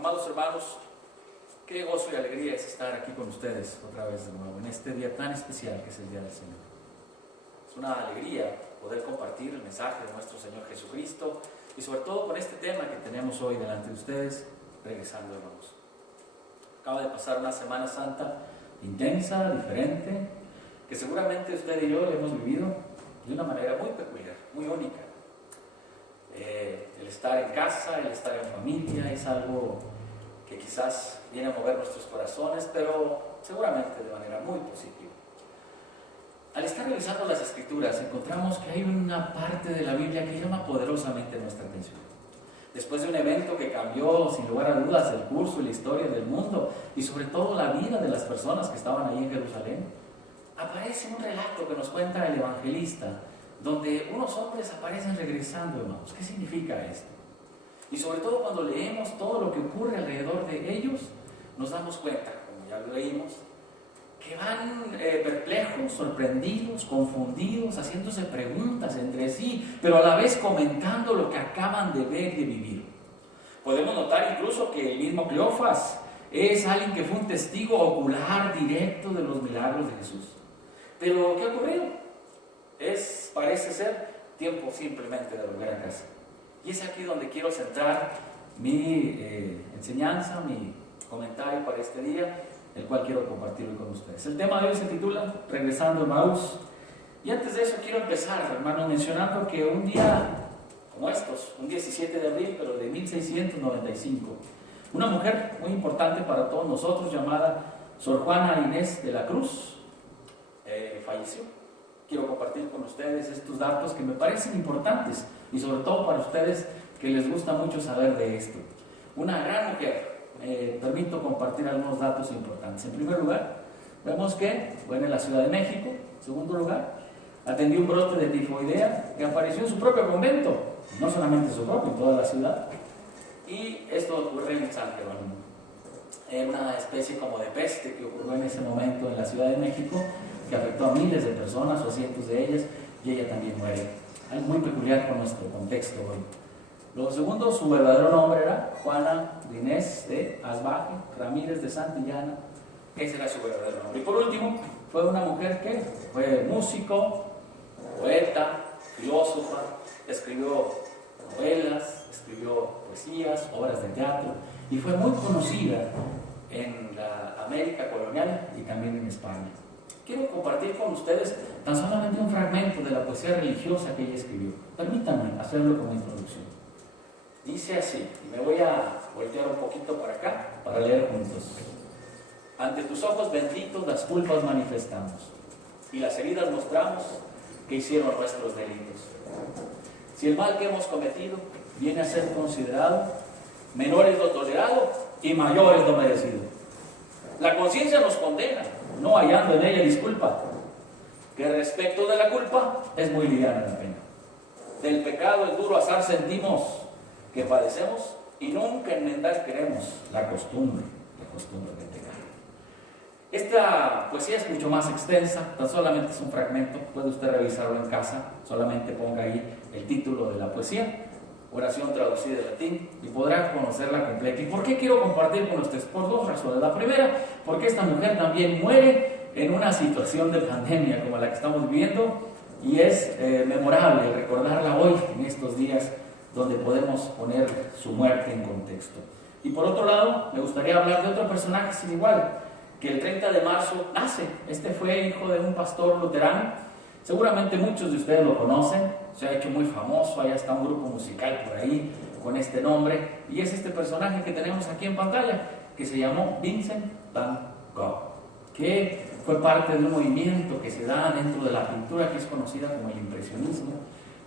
Amados hermanos, qué gozo y alegría es estar aquí con ustedes otra vez de nuevo en este día tan especial que es el Día del Señor. Es una alegría poder compartir el mensaje de nuestro Señor Jesucristo y sobre todo con este tema que tenemos hoy delante de ustedes, regresando de Maús. Acaba de pasar una Semana Santa intensa, diferente, que seguramente usted y yo la hemos vivido de una manera muy peculiar, muy única. El estar en casa, el estar en familia es algo que quizás viene a mover nuestros corazones, pero seguramente de manera muy positiva. Al estar revisando las Escrituras encontramos que hay una parte de la Biblia que llama poderosamente nuestra atención. Después de un evento que cambió sin lugar a dudas el curso y la historia del mundo y sobre todo la vida de las personas que estaban ahí en Jerusalén, aparece un relato que nos cuenta el evangelista donde unos hombres aparecen regresando, hermanos. ¿Qué significa esto? Y sobre todo cuando leemos todo lo que ocurre alrededor de ellos, nos damos cuenta, como ya lo leímos, que van perplejos, sorprendidos, confundidos, haciéndose preguntas entre sí, pero a la vez comentando lo que acaban de ver y de vivir. Podemos notar incluso que el mismo Cleofas es alguien que fue un testigo ocular directo de los milagros de Jesús. Pero ¿qué ha ocurrido? Parece ser tiempo simplemente de volver a casa. Y es aquí donde quiero centrar mi enseñanza, mi comentario para este día, el cual quiero compartirlo con ustedes. El tema de hoy se titula Regresando a Maús. Y antes de eso quiero empezar, hermano, mencionando que un día como estos, un 17 de abril, pero de 1695, una mujer muy importante para todos nosotros, llamada Sor Juana Inés de la Cruz, falleció. Quiero compartir con ustedes estos datos que me parecen importantes y sobre todo para ustedes que les gusta mucho saber de esto. Una gran mujer. Permito compartir algunos datos importantes. En primer lugar, vemos que fue en la Ciudad de México. En segundo lugar, atendió un brote de tifoidea que apareció en su propio convento, no solamente en su propio, en toda la ciudad. Y esto ocurre en San Jerónimo. Una especie como de peste que ocurrió en ese momento en la Ciudad de México, que afectó a miles de personas o a cientos de ellas, y ella también muere. Algo muy peculiar con nuestro contexto hoy. Lo segundo, su verdadero nombre era Juana Inés de Asbaje Ramírez de Santillana. Ese era su verdadero nombre. Y por último, fue una mujer que fue músico, poeta, filósofa, escribió novelas, escribió poesías, obras de teatro, y fue muy conocida en la América colonial y también en España. Quiero compartir con ustedes tan solamente un fragmento de la poesía religiosa que ella escribió. Permítanme hacerlo como introducción. Dice así, y me voy a voltear un poquito para acá para leer juntos. Ante tus ojos benditos las culpas manifestamos y las heridas mostramos que hicieron nuestros delitos. Si el mal que hemos cometido viene a ser considerado, menor es lo tolerado y mayor es lo merecido. La conciencia nos condena, no hallando en ella disculpa, que respecto de la culpa es muy liviana la pena. Del pecado el duro azar sentimos que padecemos y nunca enmendar queremos la costumbre del pecado. Esta poesía es mucho más extensa, tan solamente es un fragmento, puede usted revisarlo en casa, solamente ponga ahí el título de la poesía, oración traducida del latín, y podrá conocerla completa. ¿Y por qué quiero compartir con ustedes? Por dos razones. La primera, porque esta mujer también muere en una situación de pandemia como la que estamos viviendo, y es memorable recordarla hoy, en estos días, donde podemos poner su muerte en contexto. Y por otro lado, me gustaría hablar de otro personaje sin igual, que el 30 de marzo nace. Este fue hijo de un pastor luterano. Seguramente muchos de ustedes lo conocen, se ha hecho muy famoso, allá está un grupo musical por ahí con este nombre, y es este personaje que tenemos aquí en pantalla, que se llamó Vincent van Gogh, que fue parte de un movimiento que se da dentro de la pintura que es conocida como el impresionismo,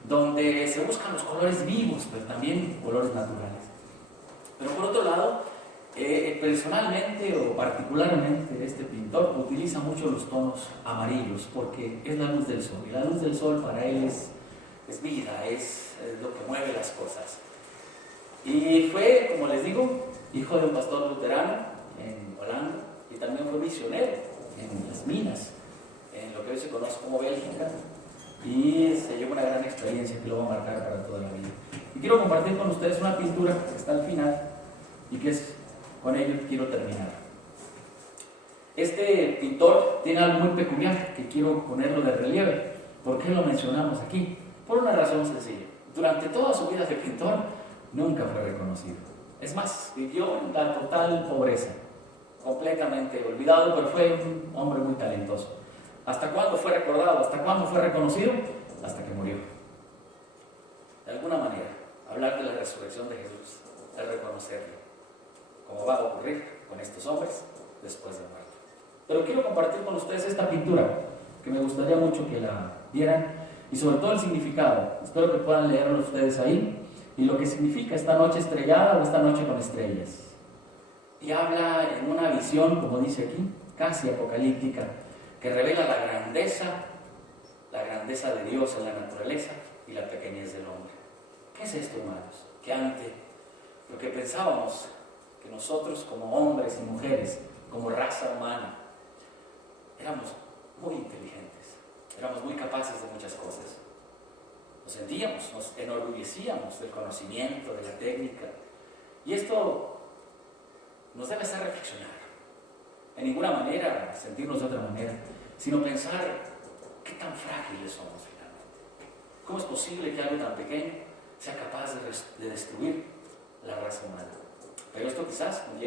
donde se buscan los colores vivos, pero también colores naturales. Pero por otro lado, personalmente o particularmente este pintor utiliza mucho los tonos amarillos porque es la luz del sol, y la luz del sol para él es vida, es lo que mueve las cosas. Y fue, como les digo, hijo de un pastor luterano en Holanda, y también fue misionero en las minas, en lo que hoy se conoce como Bélgica, y se llevó una gran experiencia que lo va a marcar para toda la vida. Y quiero compartir con ustedes una pintura que está al final y que es con ello quiero terminar. Este pintor tiene algo muy peculiar que quiero ponerlo de relieve. ¿Por qué lo mencionamos aquí? Por una razón sencilla. Durante toda su vida de pintor nunca fue reconocido. Es más, vivió en la total pobreza, completamente olvidado, pero fue un hombre muy talentoso. ¿Hasta cuándo fue recordado? ¿Hasta cuándo fue reconocido? Hasta que murió. De alguna manera, hablar de la resurrección de Jesús es reconocerlo, como va a ocurrir con estos hombres después de muerte. Pero quiero compartir con ustedes esta pintura, que me gustaría mucho que la vieran, y sobre todo el significado. Espero que puedan leerlo ustedes ahí, y lo que significa esta noche estrellada o esta noche con estrellas. Y habla en una visión, como dice aquí, casi apocalíptica, que revela la grandeza de Dios en la naturaleza y la pequeñez del hombre. ¿Qué es esto, hermanos? Que ante lo que pensábamos que nosotros como hombres y mujeres, como raza humana, éramos muy inteligentes, éramos muy capaces de muchas cosas. Nos sentíamos, nos enorgullecíamos del conocimiento, de la técnica. Y esto nos debe hacer reflexionar. En ninguna manera sentirnos de otra manera, sino pensar qué tan frágiles somos finalmente. ¿Cómo es posible que algo tan pequeño sea capaz de destruir la raza humana? Pero esto quizás nos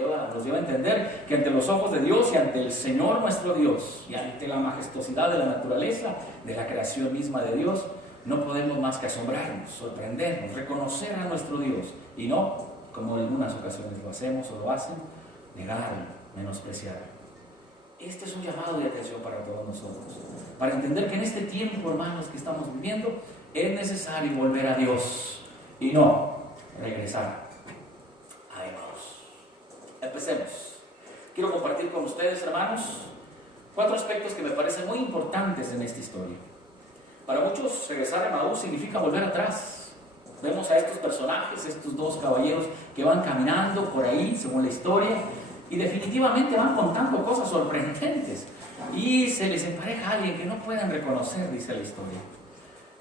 lleva a entender que ante los ojos de Dios y ante el Señor nuestro Dios y ante la majestuosidad de la naturaleza, de la creación misma de Dios, no podemos más que asombrarnos, sorprendernos, reconocer a nuestro Dios y no, como en algunas ocasiones lo hacemos o lo hacen, negarlo, menospreciarlo. Este es un llamado de atención para todos nosotros, para entender que en este tiempo, hermanos, que estamos viviendo, es necesario volver a Dios y no regresar a Emaús. Empecemos. Quiero compartir con ustedes, hermanos, 4 aspectos que me parecen muy importantes en esta historia. Para muchos, regresar a Emaús significa volver atrás. Vemos a estos personajes, estos 2 caballeros que van caminando por ahí, según la historia, y definitivamente van contando cosas sorprendentes. Y se les empareja a alguien que no pueden reconocer, dice la historia.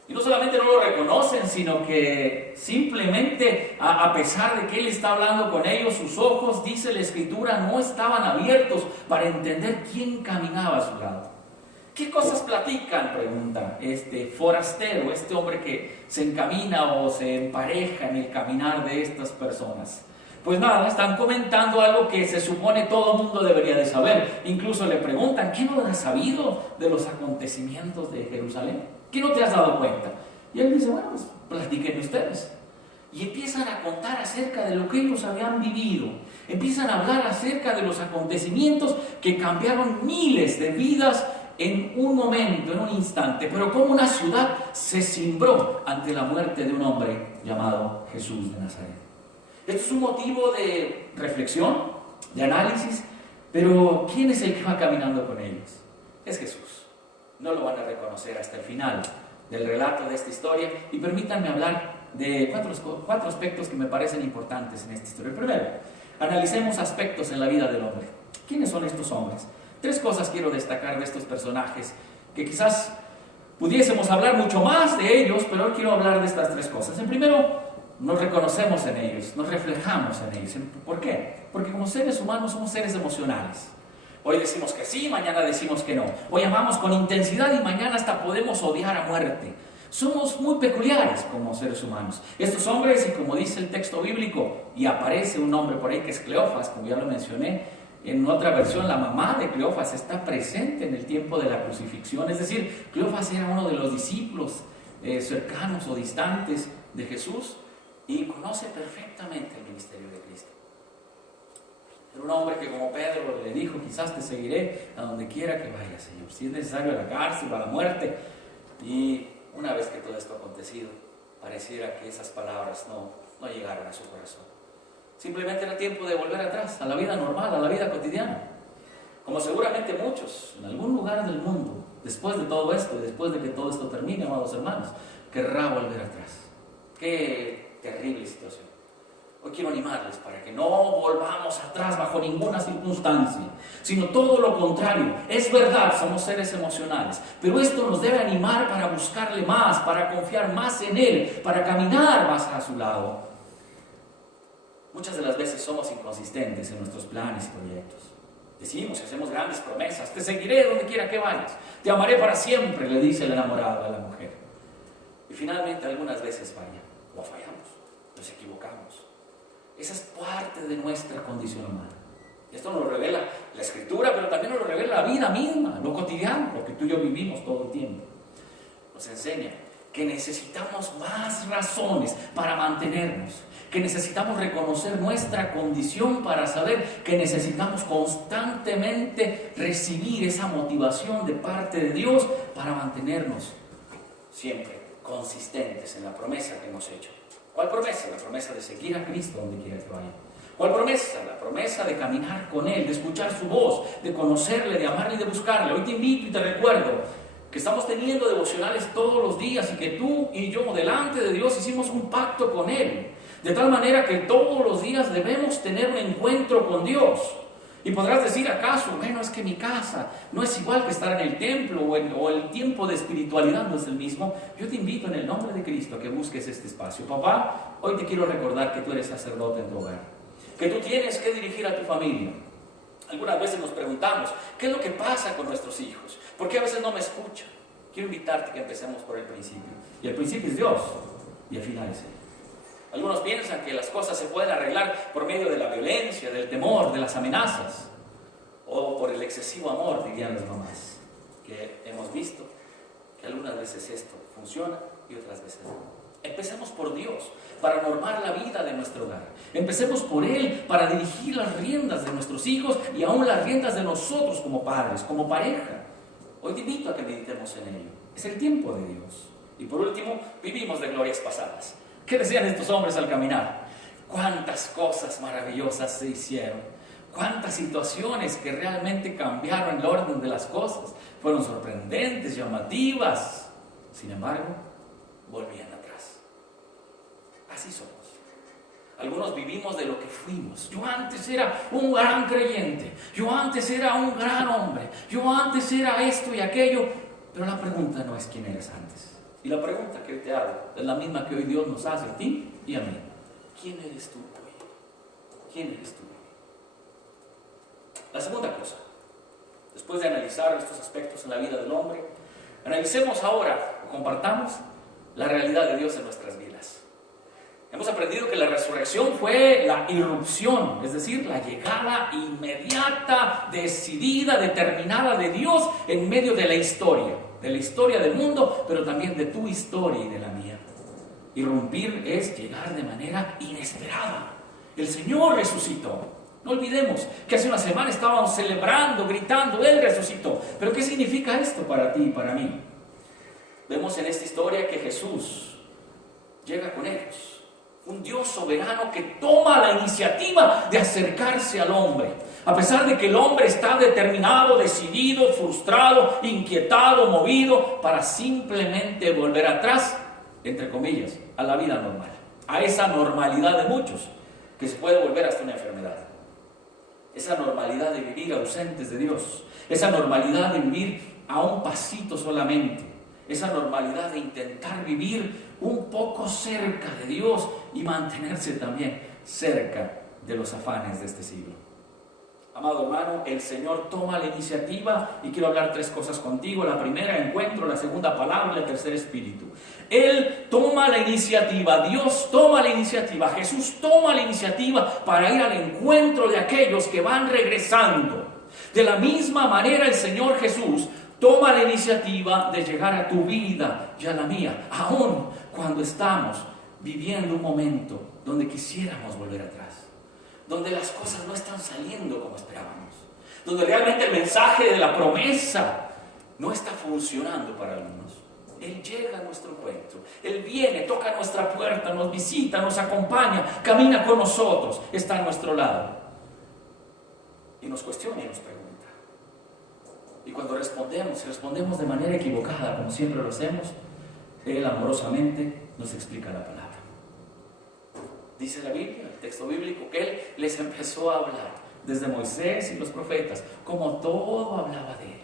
Y no solamente no lo reconocen, sino que simplemente, a pesar de que él está hablando con ellos, sus ojos, dice la Escritura, no estaban abiertos para entender quién caminaba a su lado. ¿Qué cosas platican? Pregunta este forastero, este hombre que se encamina o se empareja en el caminar de estas personas. Pues nada, están comentando algo que se supone todo el mundo debería de saber. Incluso le preguntan, ¿qué no has sabido de los acontecimientos de Jerusalén? ¿Qué no te has dado cuenta? Y él dice, bueno, pues platiquen ustedes. Y empiezan a contar acerca de lo que ellos habían vivido. Empiezan a hablar acerca de los acontecimientos que cambiaron miles de vidas en un momento, en un instante. Pero como una ciudad se cimbró ante la muerte de un hombre llamado Jesús de Nazaret. Esto es un motivo de reflexión, de análisis, pero ¿quién es el que va caminando con ellos? Es Jesús. No lo van a reconocer hasta el final del relato de esta historia, y permítanme hablar de 4 aspectos que me parecen importantes en esta historia. El primero, analicemos aspectos en la vida del hombre. ¿Quiénes son estos hombres? 3 cosas quiero destacar de estos personajes, que quizás pudiésemos hablar mucho más de ellos, pero hoy quiero hablar de estas 3 cosas. En primero, nos reconocemos en ellos, nos reflejamos en ellos. ¿Por qué? Porque como seres humanos somos seres emocionales. Hoy decimos que sí, mañana decimos que no. Hoy amamos con intensidad y mañana hasta podemos odiar a muerte. Somos muy peculiares como seres humanos. Estos hombres, y como dice el texto bíblico, y aparece un hombre por ahí que es Cleofas, como ya lo mencioné, en otra versión la mamá de Cleofas está presente en el tiempo de la crucifixión. Es decir, Cleofas era uno de los discípulos cercanos o distantes de Jesús, y conoce perfectamente el ministerio de Cristo. Era un hombre que, como Pedro le dijo, quizás te seguiré a donde quiera que vayas, Señor, si es necesario a la cárcel o a la muerte. Y una vez que todo esto ha acontecido, pareciera que esas palabras no llegaron a su corazón. Simplemente era tiempo de volver atrás, a la vida normal, a la vida cotidiana. Como seguramente muchos, en algún lugar del mundo, después de todo esto, y después de que todo esto termine, amados hermanos, querrá volver atrás. Qué terrible situación. Hoy quiero animarles para que no volvamos atrás bajo ninguna circunstancia, sino todo lo contrario. Es verdad, somos seres emocionales, pero esto nos debe animar para buscarle más, para confiar más en Él, para caminar más a su lado. Muchas de las veces somos inconsistentes en nuestros planes y proyectos. Decimos y hacemos grandes promesas. Te seguiré donde quiera que vayas. Te amaré para siempre, le dice el enamorado a la mujer. Y finalmente algunas veces falla, o fallamos, nos equivocamos. Esa es parte de nuestra condición humana. Esto nos lo revela la Escritura, pero también nos lo revela la vida misma, lo cotidiano, lo que tú y yo vivimos todo el tiempo. Nos enseña que necesitamos más razones para mantenernos, que necesitamos reconocer nuestra condición para saber que necesitamos constantemente recibir esa motivación de parte de Dios para mantenernos siempre consistentes en la promesa que hemos hecho. ¿Cuál promesa? La promesa de seguir a Cristo donde quiera que vaya. ¿Cuál promesa? La promesa de caminar con Él, de escuchar su voz, de conocerle, de amarle y de buscarle. Hoy te invito y te recuerdo que estamos teniendo devocionales todos los días y que tú y yo delante de Dios hicimos un pacto con Él. De tal manera que todos los días debemos tener un encuentro con Dios. Y podrás decir acaso, bueno, es que mi casa no es igual que estar en el templo o el tiempo de espiritualidad no es el mismo. Yo te invito en el nombre de Cristo a que busques este espacio. Papá, hoy te quiero recordar que tú eres sacerdote en tu hogar, que tú tienes que dirigir a tu familia. Algunas veces nos preguntamos, ¿qué es lo que pasa con nuestros hijos? ¿Por qué a veces no me escuchan? Quiero invitarte a que empecemos por el principio. Y el principio es Dios, y el final es Él. Algunos piensan que las cosas se pueden arreglar por medio de la violencia, del temor, de las amenazas, o por el excesivo amor, dirían las mamás, que hemos visto que algunas veces esto funciona y otras veces no. Empecemos por Dios para normar la vida de nuestro hogar. Empecemos por Él para dirigir las riendas de nuestros hijos y aún las riendas de nosotros como padres, como pareja. Hoy te invito a que meditemos en ello. Es el tiempo de Dios. Y por último, vivimos de glorias pasadas. ¿Qué decían estos hombres al caminar? Cuántas cosas maravillosas se hicieron. Cuántas situaciones que realmente cambiaron el orden de las cosas. Fueron sorprendentes, llamativas. Sin embargo, volvían atrás. Así somos. Algunos vivimos de lo que fuimos. Yo antes era un gran creyente. Yo antes era un gran hombre. Yo antes era esto y aquello. Pero la pregunta no es quién eres antes. Y la pregunta que te hago es la misma que hoy Dios nos hace a ti y a mí. ¿Quién eres tú hoy? ¿Quién eres tú hoy? La segunda cosa, después de analizar estos aspectos en la vida del hombre, analicemos ahora o compartamos la realidad de Dios en nuestras vidas. Hemos aprendido que la resurrección fue la irrupción, es decir, la llegada inmediata, decidida, determinada de Dios en medio de la historia del mundo, pero también de tu historia y de la mía. Irrumpir es llegar de manera inesperada. El Señor resucitó. No olvidemos que hace una semana estábamos celebrando, gritando, Él resucitó. Pero ¿qué significa esto para ti y para mí? Vemos en esta historia que Jesús llega con ellos. Un Dios soberano que toma la iniciativa de acercarse al hombre. A pesar de que el hombre está determinado, decidido, frustrado, inquietado, movido, para simplemente volver atrás, entre comillas, a la vida normal. A esa normalidad de muchos, que se puede volver hasta una enfermedad. Esa normalidad de vivir ausentes de Dios. Esa normalidad de vivir a un pasito solamente. Esa normalidad de intentar vivir un poco cerca de Dios y mantenerse también cerca de los afanes de este siglo. Amado hermano, el Señor toma la iniciativa y quiero hablar tres cosas contigo. La primera, encuentro, la segunda, palabra y la tercera, espíritu. Él toma la iniciativa, Dios toma la iniciativa, Jesús toma la iniciativa para ir al encuentro de aquellos que van regresando. De la misma manera el Señor Jesús toma la iniciativa de llegar a tu vida y a la mía, aun cuando estamos viviendo un momento donde quisiéramos volver atrás, donde las cosas no están saliendo como esperábamos, donde realmente el mensaje de la promesa no está funcionando para algunos. Él llega a nuestro encuentro, Él viene, toca nuestra puerta, nos visita, nos acompaña, camina con nosotros, está a nuestro lado y nos cuestiona y nos pregunta. Y cuando respondemos de manera equivocada, como siempre lo hacemos, Él amorosamente nos explica la palabra. Dice la Biblia, el texto bíblico, que Él les empezó a hablar desde Moisés y los profetas, como todo hablaba de Él.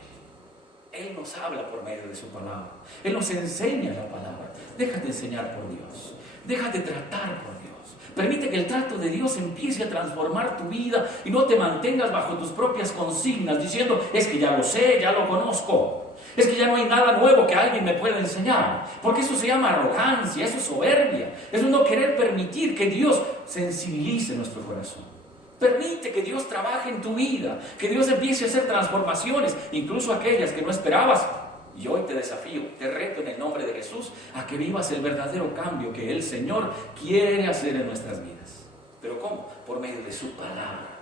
Él nos habla por medio de su palabra. Él nos enseña la palabra. Déjate enseñar por Dios. Déjate tratar por Dios. Dios. Permite que el trato de Dios empiece a transformar tu vida y no te mantengas bajo tus propias consignas diciendo, es que ya lo sé, ya lo conozco. Es que ya no hay nada nuevo que alguien me pueda enseñar. Porque eso se llama arrogancia, eso es soberbia. Eso es no querer permitir que Dios sensibilice nuestro corazón. Permite que Dios trabaje en tu vida, que Dios empiece a hacer transformaciones, incluso aquellas que no esperabas. Y hoy te desafío, te reto en el nombre de Jesús a que vivas el verdadero cambio que el Señor quiere hacer en nuestras vidas. ¿Pero cómo? Por medio de su palabra.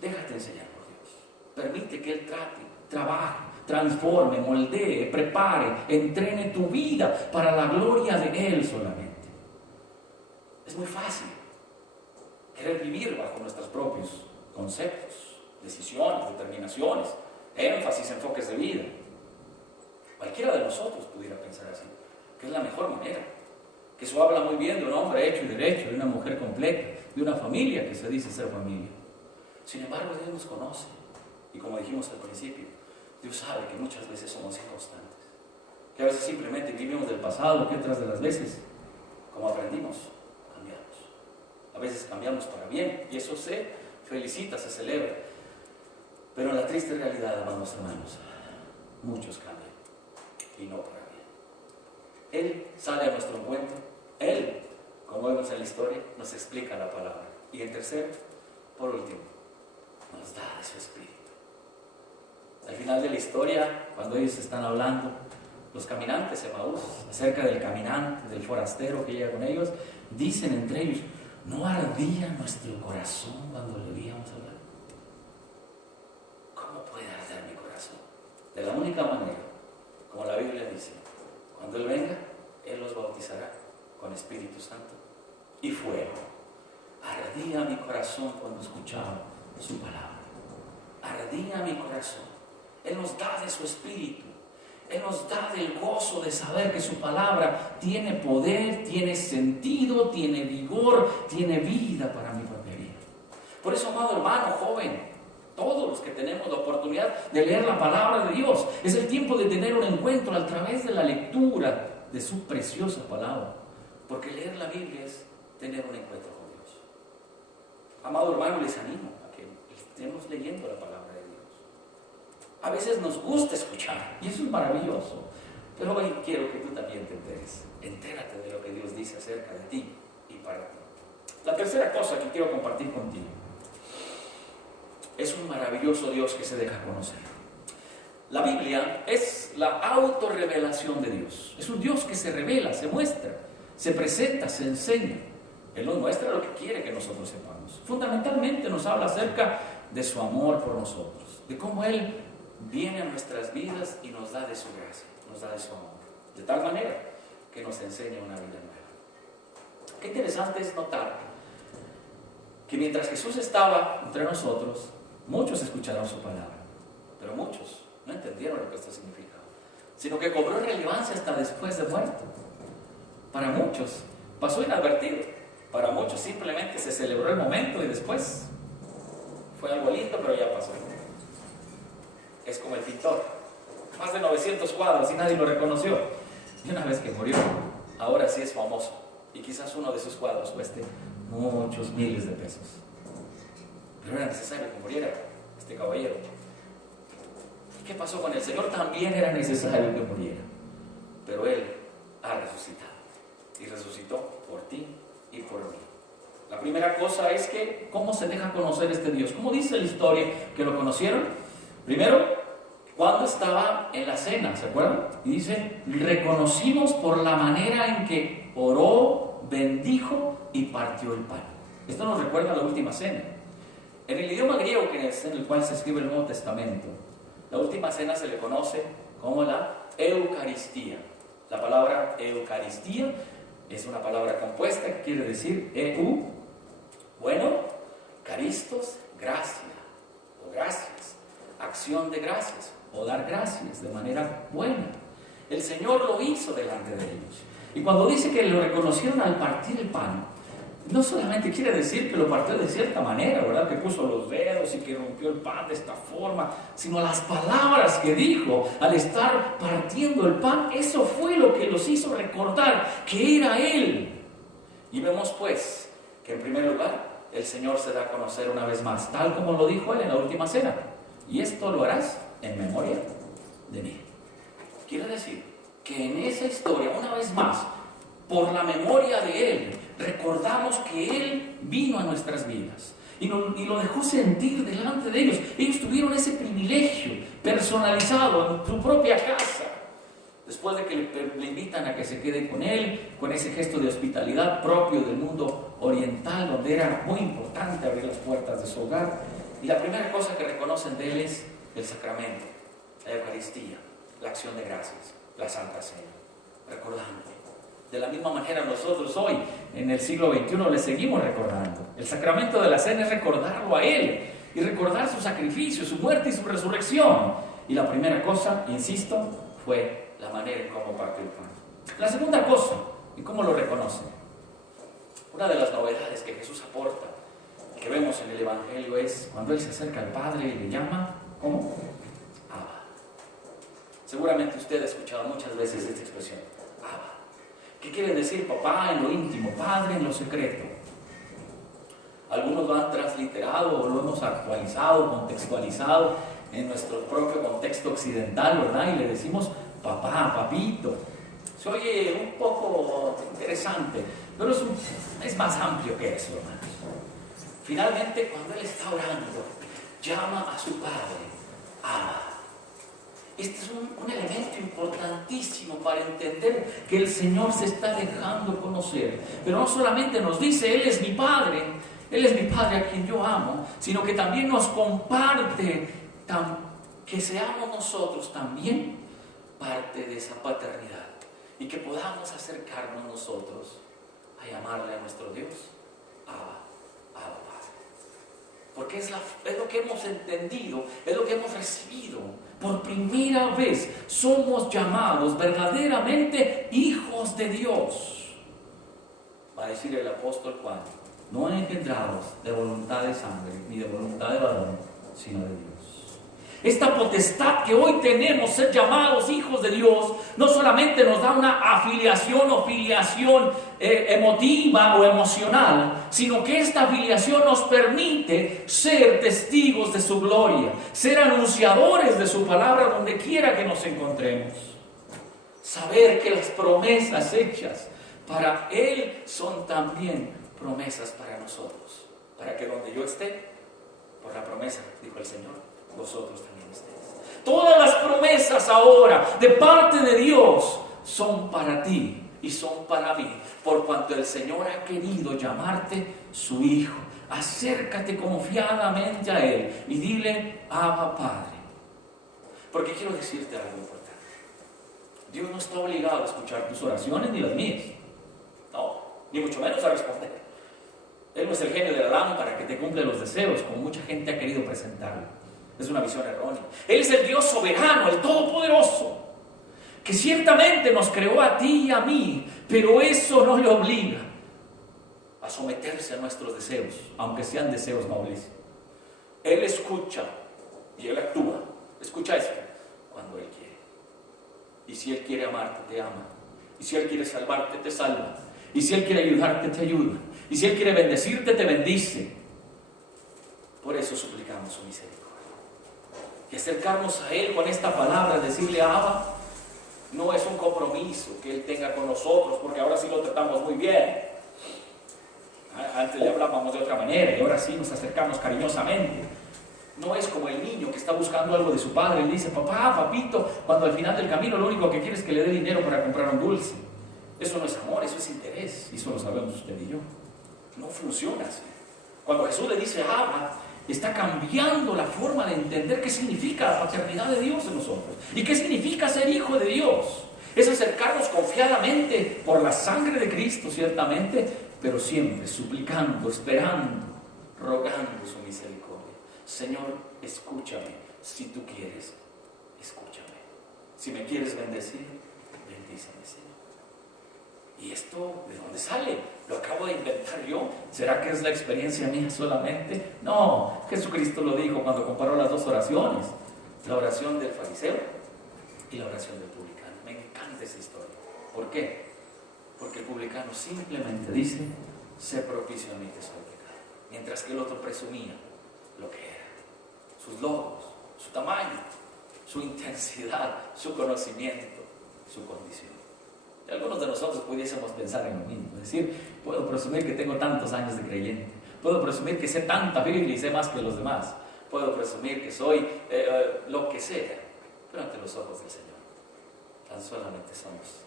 Déjate enseñar por Dios. Permite que Él trate, trabaje, transforme, moldee, prepare, entrene tu vida para la gloria de Él solamente. Es muy fácil querer vivir bajo nuestros propios conceptos, decisiones, determinaciones, énfasis, enfoques de vida. Cualquiera de nosotros pudiera pensar así, que es la mejor manera, que eso habla muy bien de un hombre hecho y derecho, de una mujer completa, de una familia que se dice ser familia. Sin embargo, Dios nos conoce, y como dijimos al principio, Dios sabe que muchas veces somos inconstantes, que a veces simplemente vivimos del pasado, que otras de las veces, como aprendimos, cambiamos. A veces cambiamos para bien, y eso se felicita, se celebra. Pero en la triste realidad, amados hermanos, muchos cambian, y no para bien. Él sale a nuestro encuentro, Él, como vemos en la historia, nos explica la palabra. Y en tercero, por último, nos da de su espíritu. Al final de la historia, cuando ellos están hablando, los caminantes de Emaús, acerca del caminante, del forastero que llega con ellos, dicen entre ellos, ¿no ardía nuestro corazón cuando le oíamos hablar? ¿Cómo puede arder mi corazón? De la única manera, como la Biblia dice, cuando Él venga, Él los bautizará con Espíritu Santo y fuego. Ardía mi corazón cuando escuchaba su palabra. Ardía mi corazón. Él nos da de su Espíritu. Él nos da del gozo de saber que su palabra tiene poder, tiene sentido, tiene vigor, tiene vida para mi propia vida. Por eso, amado hermano, joven, todos los que tenemos la oportunidad de leer la palabra de Dios, es el tiempo de tener un encuentro a través de la lectura de su preciosa palabra. Porque leer la Biblia es tener un encuentro con Dios. Amado hermano, les animo a que estemos leyendo la palabra de Dios. A veces nos gusta escuchar, y eso es maravilloso. Pero hoy quiero que tú también te enteres. Entérate de lo que Dios dice acerca de ti y para ti. La tercera cosa que quiero compartir contigo es un maravilloso Dios que se deja conocer. La Biblia es la autorrevelación de Dios. Es un Dios que se revela, se muestra, se presenta, se enseña. Él nos muestra lo que quiere que nosotros sepamos. Fundamentalmente nos habla acerca de su amor por nosotros, de cómo Él viene a nuestras vidas y nos da de su gracia, nos da de su amor, de tal manera que nos enseña una vida nueva. Qué interesante es notar que mientras Jesús estaba entre nosotros, muchos escucharon su palabra, pero muchos no entendieron lo que esto significaba, sino que cobró relevancia hasta después de muerto. Para muchos pasó inadvertido, para muchos simplemente se celebró el momento y después fue algo lindo, pero ya pasó. Es como el pintor, más de 900 cuadros y nadie lo reconoció. Y una vez que murió, ahora sí es famoso. Y quizás uno de sus cuadros cueste muchos miles de pesos. Pero era necesario que muriera este caballero. ¿Y qué pasó con el Señor? También era necesario que muriera. Pero Él ha resucitado. Y resucitó por ti y por mí. La primera cosa es que, ¿cómo se deja conocer este Dios? ¿Cómo dice la historia que lo conocieron? Primero, cuando estaba en la cena, ¿se acuerdan? Y dice, reconocimos por la manera en que oró, bendijo y partió el pan. Esto nos recuerda a la última cena. En el idioma griego, que es en el cual se escribe el Nuevo Testamento, la última cena se le conoce como la Eucaristía. La palabra Eucaristía es una palabra compuesta que quiere decir caristos, gracia o gracias, acción de gracias o dar gracias de manera buena. El Señor lo hizo delante de ellos. Y cuando dice que lo reconocieron al partir el pan, no solamente quiere decir que lo partió de cierta manera, ¿verdad? Que puso los dedos y que rompió el pan de esta forma, sino las palabras que dijo al estar partiendo el pan, eso fue lo que los hizo recordar que era Él. Y vemos pues que en primer lugar el Señor se da a conocer una vez más, tal como lo dijo Él en la última cena. Y esto lo harás en memoria de mí. Quiere decir que en esa historia, una vez más, por la memoria de Él, recordamos que Él vino a nuestras vidas y lo dejó sentir delante de ellos. Ellos tuvieron ese privilegio personalizado en su propia casa. Después de que le invitan a que se quede con Él, con ese gesto de hospitalidad propio del mundo oriental, donde era muy importante abrir las puertas de su hogar. Y la primera cosa que reconocen de Él es el sacramento, la Eucaristía, la acción de gracias, la Santa Cena, recordando. De la misma manera nosotros hoy, en el siglo XXI, le seguimos recordando. El sacramento de la cena es recordarlo a Él y recordar su sacrificio, su muerte y su resurrección. Y la primera cosa, insisto, fue la manera en cómo partió el pan. La segunda cosa, ¿y cómo lo reconoce? Una de las novedades que Jesús aporta, que vemos en el Evangelio, es cuando Él se acerca al Padre y le llama, ¿cómo? Abba. Seguramente usted ha escuchado muchas veces esta expresión, Abba. ¿Qué quiere decir papá en lo íntimo, padre en lo secreto? Algunos lo han transliterado o lo hemos actualizado, contextualizado en nuestro propio contexto occidental, ¿verdad? Y le decimos papá, papito. Se oye un poco interesante, pero es más amplio que eso, hermanos. Finalmente, cuando Él está orando, llama a su Padre, Abba. Este es un elemento importantísimo para entender que el Señor se está dejando conocer. Pero no solamente nos dice, Él es mi Padre a quien yo amo, sino que también nos comparte que seamos nosotros también parte de esa paternidad y que podamos acercarnos nosotros a llamarle a nuestro Dios, Abba, Abba Padre. Porque es lo que hemos entendido, es lo que hemos recibido. Por primera vez somos llamados verdaderamente hijos de Dios. Va a decir el apóstol Juan, no engendrados de voluntad de sangre ni de voluntad de varón, sino de Dios. Esta potestad que hoy tenemos, ser llamados hijos de Dios, no solamente nos da una afiliación o filiación emotiva o emocional, sino que esta afiliación nos permite ser testigos de su gloria, ser anunciadores de su palabra donde quiera que nos encontremos. Saber que las promesas hechas para Él son también promesas para nosotros, para que donde yo esté, por la promesa, dijo el Señor, vosotros también estéis. Todas las promesas ahora de parte de Dios son para ti y son para mí, por cuanto el Señor ha querido llamarte su hijo. Acércate confiadamente a Él y dile, Abba Padre. Porque quiero decirte algo importante. Dios no está obligado a escuchar tus oraciones ni las mías. No, ni mucho menos a responder. Él no es el genio de la lámpara que te cumple los deseos, como mucha gente ha querido presentarlo. Es una visión errónea. Él es el Dios soberano, el todopoderoso, que ciertamente nos creó a ti y a mí, pero eso no le obliga a someterse a nuestros deseos, aunque sean deseos nobles. Él escucha y Él actúa. Escucha esto, cuando Él quiere. Y si Él quiere amarte, te ama. Y si Él quiere salvarte, te salva. Y si Él quiere ayudarte, te ayuda. Y si Él quiere bendecirte, te bendice. Por eso suplicamos su misericordia. Y acercarnos a Él con esta palabra, decirle Abba, no es un compromiso que Él tenga con nosotros, porque ahora sí lo tratamos muy bien. Antes le hablábamos de otra manera y ahora sí nos acercamos cariñosamente. No es como el niño que está buscando algo de su padre y le dice, papá, papito, cuando al final del camino lo único que quiere es que le dé dinero para comprar un dulce. Eso no es amor, eso es interés. Y eso lo sabemos usted y yo. No funciona así. Cuando Jesús le dice Abba, está cambiando la forma de entender qué significa la paternidad de Dios en nosotros. ¿Y qué significa ser hijo de Dios? Es acercarnos confiadamente por la sangre de Cristo, ciertamente, pero siempre suplicando, esperando, rogando su misericordia. Señor, escúchame. Si tú quieres, escúchame. Si me quieres bendecir, bendíceme, Señor. ¿Y esto de dónde sale? ¿Lo acabo de inventar yo? ¿Será que es la experiencia mía solamente? No, Jesucristo lo dijo cuando comparó las dos oraciones. La oración del fariseo y la oración del publicano. Me encanta esa historia. ¿Por qué? Porque el publicano simplemente dice: sé propicio a mí que soy pecador. Mientras que el otro presumía lo que era, sus logros, su tamaño, su intensidad, su conocimiento, su condición. Y algunos de nosotros pudiésemos pensar en lo mismo, es decir, puedo presumir que tengo tantos años de creyente, puedo presumir que sé tanta Biblia y sé más que los demás, puedo presumir que soy lo que sea, pero ante los ojos del Señor tan solamente somos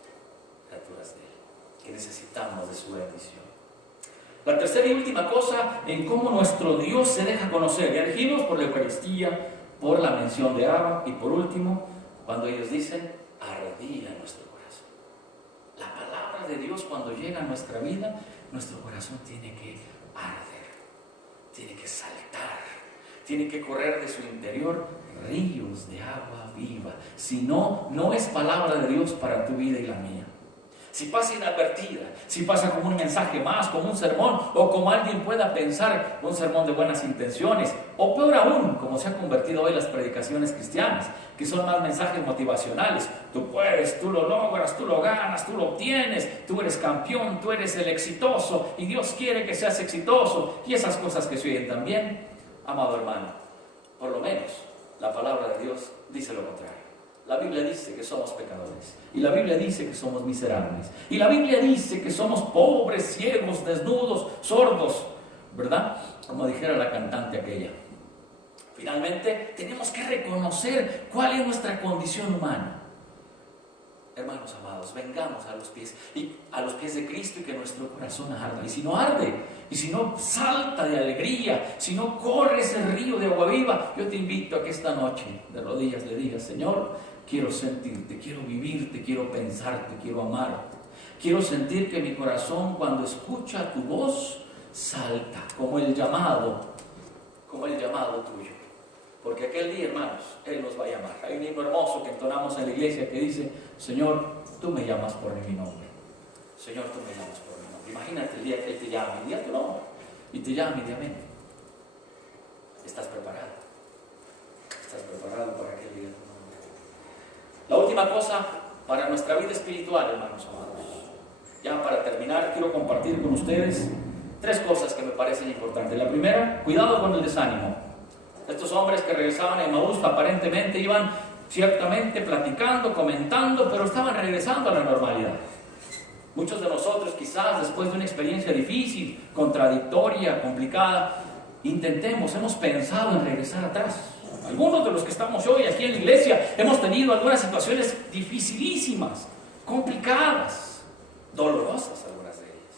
criaturas de Él, que necesitamos de su bendición. La tercera y última cosa en cómo nuestro Dios se deja conocer, ya dijimos, por la Eucaristía, por la mención de Abba, y por último, cuando ellos dicen: ardía nuestro corazón. La palabra de Dios, cuando llega a nuestra vida, nuestro corazón tiene que arder, tiene que saltar, tiene que correr de su interior ríos de agua viva. Si no, no es palabra de Dios para tu vida y la mía. Si pasa inadvertida, si pasa como un mensaje más, como un sermón, o como alguien pueda pensar, un sermón de buenas intenciones, o peor aún, como se han convertido hoy las predicaciones cristianas, que son más mensajes motivacionales. Tú puedes, tú lo logras, tú lo ganas, tú lo obtienes, tú eres campeón, tú eres el exitoso, y Dios quiere que seas exitoso, y esas cosas que se oyen también. Amado hermano, por lo menos la palabra de Dios dice lo contrario. La Biblia dice que somos pecadores, y la Biblia dice que somos miserables, y la Biblia dice que somos pobres, ciegos, desnudos, sordos, ¿verdad? Como dijera la cantante aquella. Finalmente, tenemos que reconocer cuál es nuestra condición humana. Hermanos amados, vengamos a los pies de Cristo, y que nuestro corazón arda. Y si no arde, y si no salta de alegría, si no corre ese río de agua viva, yo te invito a que esta noche de rodillas le digas: Señor, quiero sentirte, quiero vivirte, quiero pensarte, quiero amarte. Quiero sentir que mi corazón, cuando escucha tu voz, salta como el llamado tuyo. Porque aquel día, hermanos, Él nos va a llamar. Hay un himno hermoso que entonamos en la iglesia que dice: Señor, tú me llamas por mi nombre. Señor, tú me llamas por mi nombre. Imagínate el día que Él te llame, y diga tu nombre, y te llame y te amén. ¿Estás preparado? ¿Estás preparado para aquel día? La última cosa para nuestra vida espiritual, hermanos amados. Ya para terminar, quiero compartir con ustedes 3 cosas que me parecen importantes. La primera, cuidado con el desánimo. Estos hombres que regresaban a Emaús aparentemente iban ciertamente platicando, comentando, pero estaban regresando a la normalidad. Muchos de nosotros, quizás después de una experiencia difícil, contradictoria, complicada, hemos pensado en regresar atrás. Algunos de los que estamos hoy aquí en la iglesia hemos tenido algunas situaciones dificilísimas, complicadas, dolorosas algunas de ellas.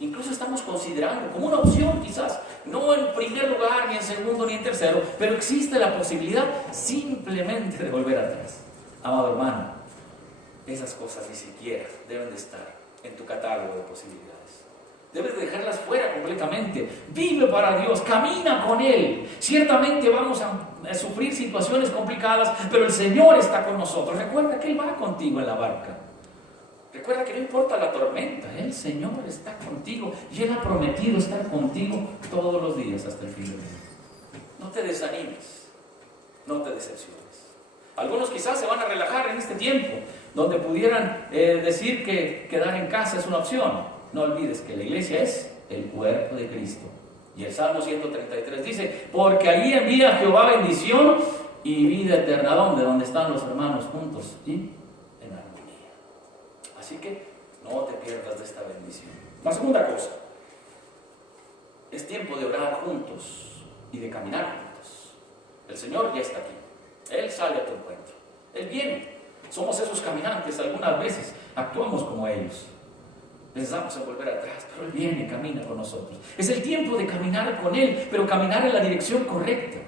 Incluso estamos considerando como una opción, quizás, no en primer lugar, ni en segundo, ni en tercero, pero existe la posibilidad simplemente de volver atrás. Amado hermano, esas cosas ni siquiera deben de estar en tu catálogo de posibilidades. Debes de dejarlas fuera completamente. Vive para Dios, camina con Él. Ciertamente vamos a sufrir situaciones complicadas, pero el Señor está con nosotros. Recuerda que Él va contigo en la barca. Recuerda que no importa la tormenta, el Señor está contigo y Él ha prometido estar contigo todos los días hasta el fin del mundo. No te desanimes, no te decepciones. Algunos quizás se van a relajar en este tiempo, donde pudieran decir que quedar en casa es una opción. No olvides que la iglesia es el cuerpo de Cristo. Y el Salmo 133 dice: porque allí envía Jehová bendición y vida eterna. ¿Dónde? Donde están los hermanos juntos y en armonía. Así que no te pierdas de esta bendición. La segunda cosa, es tiempo de orar juntos y de caminar juntos. El Señor ya está aquí. Él sale a tu encuentro. Él viene. Somos esos caminantes. Algunas veces actuamos como ellos. Pensamos en volver atrás, pero Él viene y camina con nosotros. Es el tiempo de caminar con Él, pero caminar en la dirección correcta.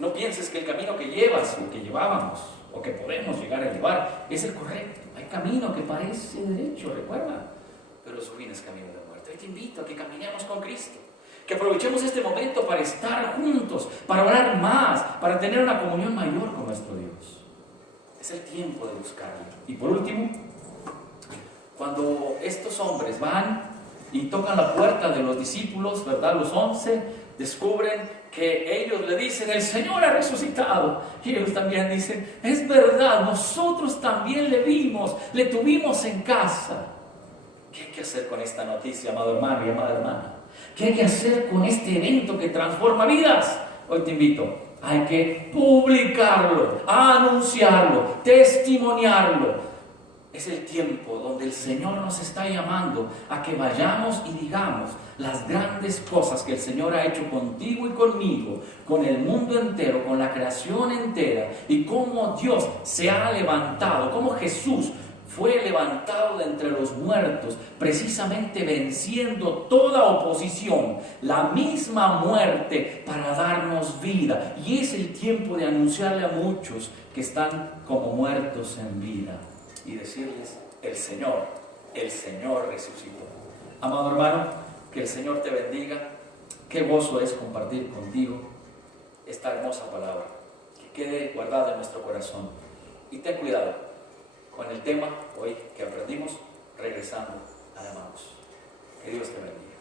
No pienses que el camino que llevas, o que llevábamos, o que podemos llegar a llevar, es el correcto. Hay camino que parece derecho, recuerda, pero su fin es camino de muerte. Hoy te invito a que caminemos con Cristo, que aprovechemos este momento para estar juntos, para orar más, para tener una comunión mayor con nuestro Dios. Es el tiempo de buscarlo. Y por último, cuando estos hombres van y tocan la puerta de los discípulos, ¿verdad? Los 11, descubren que ellos le dicen: el Señor ha resucitado. Y ellos también dicen: es verdad, nosotros también le vimos, le tuvimos en casa. ¿Qué hay que hacer con esta noticia, amado hermano y amada hermana? ¿Qué hay que hacer con este evento que transforma vidas? Hoy te invito, hay que publicarlo, anunciarlo, testimoniarlo. Es el tiempo donde el Señor nos está llamando a que vayamos y digamos las grandes cosas que el Señor ha hecho contigo y conmigo, con el mundo entero, con la creación entera, y cómo Dios se ha levantado, cómo Jesús fue levantado de entre los muertos, precisamente venciendo toda oposición, la misma muerte para darnos vida. Y es el tiempo de anunciarle a muchos que están como muertos en vida y decirles: el Señor resucitó. Amado hermano, que el Señor te bendiga. Qué gozo es compartir contigo esta hermosa palabra, que quede guardada en nuestro corazón. Y ten cuidado con el tema hoy que aprendimos, regresando a la Emmaus. Que Dios te bendiga.